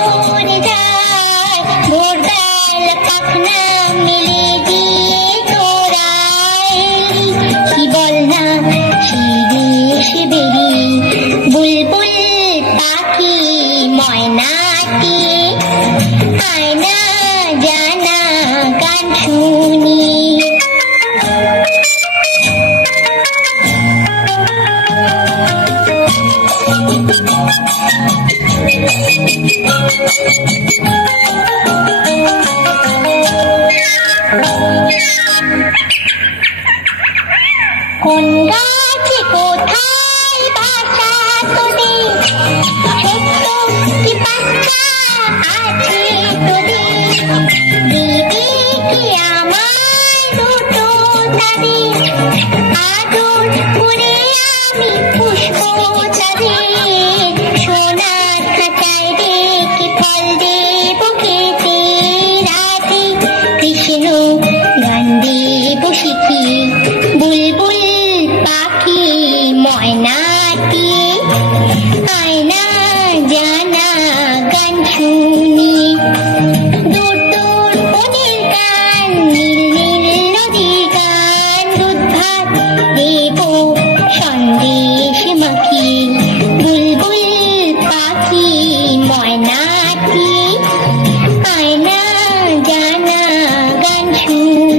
সরে যায় ভোরবেলা পাখনা মেলে দিয়ে তোরা এলি কি বল না শিরিষ বেরি বুলবুল পাখি ময়নাটি আয়না জানা গান শুনি কোন গাছে কোথায় বাসা তোদের ছোট্ট কি বাচ্চা আছে তোদের দিবি কি আমার দুটো তাদের আদর করে আমি পুষ্প তাদের সোনার খাঁচায় রেখে ফল দেব খেতে রাতে কৃষ্ণ গান দেব শিখি বুলবুল পাখি ময়নাটি আয়না জানা গান শুনি দূর দূর ওদের গান নীল নীল নদীর গান দুধ ভাত দেব সন্দেশ মাখি বুলবুল পাখি ময়নাটি আয়না জানা গান শুনি